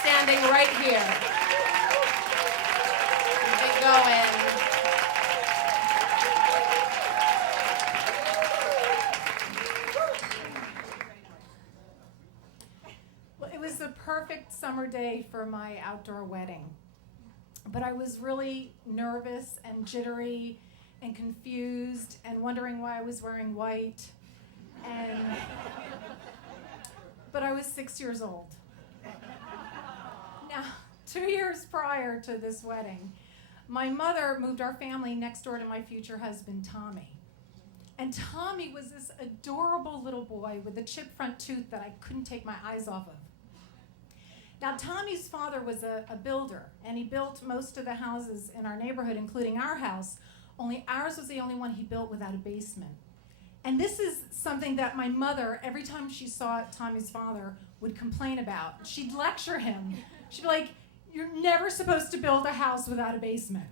standing right here. Keep it going. Well, it was the perfect summer day for my outdoor wedding. But I was really nervous and jittery and confused and wondering why I was wearing white. But I was 6 years old. Now, 2 years prior to this wedding, my mother moved our family next door to my future husband, Tommy. And Tommy was this adorable little boy with a chipped front tooth that I couldn't take my eyes off of. Now, Tommy's father was a builder, and he built most of the houses in our neighborhood, including our house, only ours was the only one he built without a basement. And this is something that my mother, every time she saw Tommy's father, would complain about. She'd lecture him. She'd be like, "You're never supposed to build a house without a basement."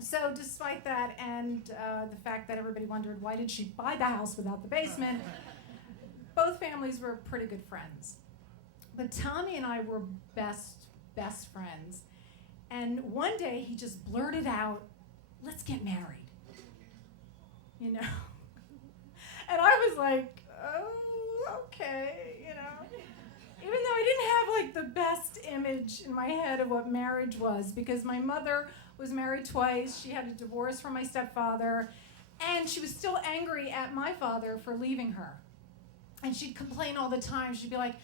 So despite that and the fact that everybody wondered why did she buy the house without the basement, both families were pretty good friends. But Tommy and I were best friends. And one day he just blurted out, "Let's get married." You know? And I was like, "Oh, okay," you know. Even though I didn't have like the best image in my head of what marriage was, because my mother was married twice, she had a divorce from my stepfather, and she was still angry at my father for leaving her. And she'd complain all the time. She'd be like,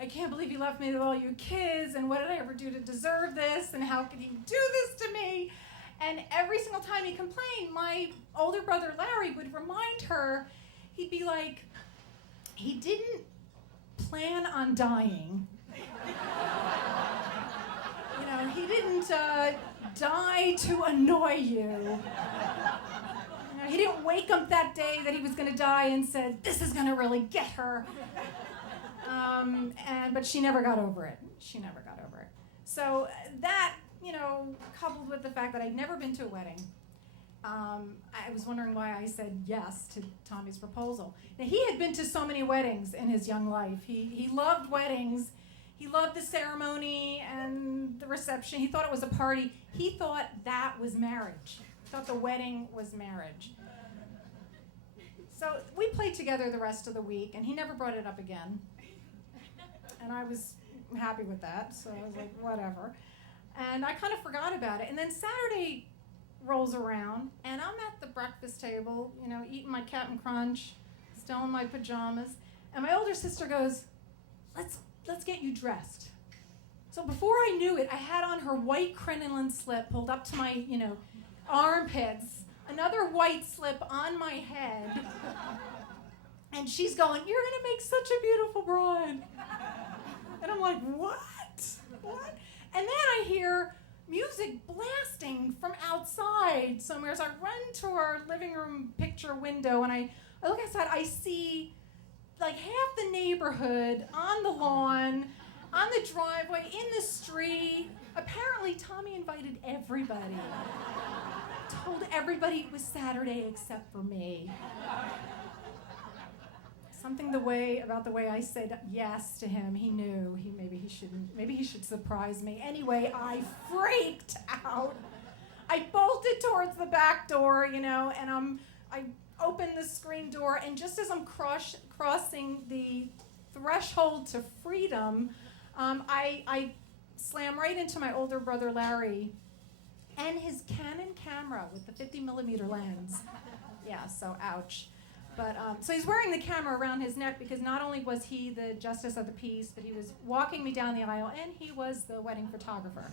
"I can't believe you left me with all you kids, and what did I ever do to deserve this, and how could he do this to me?" And every single time he complained, my older brother Larry would remind her, he'd be like, "He didn't plan on dying. You know, he didn't die to annoy you. You know, he didn't wake up that day that he was going to die and said, 'This is going to really get her.'" But she never got over it. She never got over it. So that, you know, coupled with the fact that I'd never been to a wedding, I was wondering why I said yes to Tommy's proposal. Now, he had been to so many weddings in his young life. He loved weddings. He loved the ceremony and the reception. He thought it was a party. He thought that was marriage. He thought the wedding was marriage. So we played together the rest of the week, and he never brought it up again. And I was happy with that, so I was like, whatever. And I kind of forgot about it. And then Saturday rolls around, and I'm at the breakfast table, you know, eating my Cap'n Crunch, still in my pajamas, and my older sister goes, let's get you dressed. So before I knew it, I had on her white crinoline slip pulled up to my, you know, armpits, another white slip on my head, and she's going, "You're going to make such a beautiful bride." And I'm like, what? And then I hear music blasting from outside somewhere. So I run to our living room picture window, and I look outside. I see like half the neighborhood on the lawn, on the driveway, in the street. Apparently, Tommy invited everybody. Told everybody it was Saturday except for me. Something about the way I said yes to him, he knew maybe he should surprise me. Anyway, I freaked out. I bolted towards the back door, you know, and I opened the screen door, and just as I'm crossing the threshold to freedom, I slam right into my older brother Larry and his Canon camera with the 50-millimeter lens. Yeah, so ouch. But so he's wearing the camera around his neck because not only was he the justice of the peace, but he was walking me down the aisle, and he was the wedding photographer.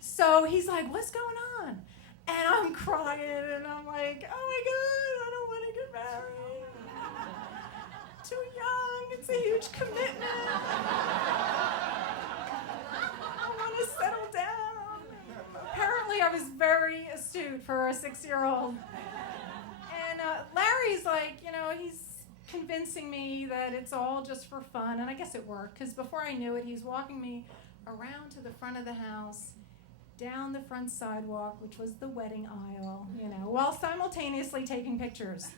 So he's like, "What's going on?" And I'm crying, and I'm like, "Oh my God, I don't want to get married. Too young, it's a huge commitment. I want to settle down." Apparently I was very astute for a 6-year-old. And Larry's like, you know, he's convincing me that it's all just for fun, and I guess it worked, because before I knew it, he's walking me around to the front of the house, down the front sidewalk, which was the wedding aisle, you know, while simultaneously taking pictures.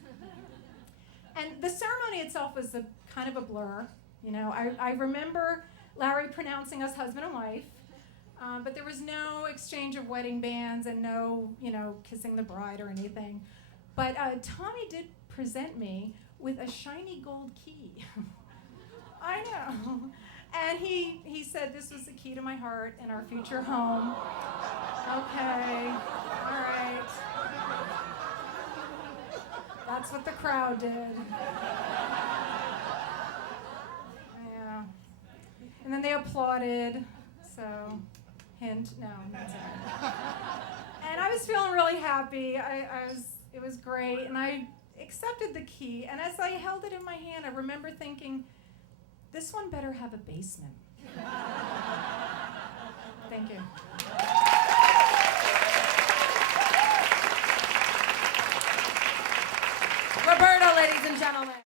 And the ceremony itself was kind of a blur. You know, I remember Larry pronouncing us husband and wife, but there was no exchange of wedding bands and no, kissing the bride or anything. But Tommy did present me with a shiny gold key. I know. And he said this was the key to my heart and our future home. Okay, all right. That's what the crowd did. Yeah. And then they applauded, so hint, no, that's it. And I was feeling really happy. It was great, and I accepted the key, and as I held it in my hand, I remember thinking, this one better have a basement. Thank you. Roberta, ladies and gentlemen.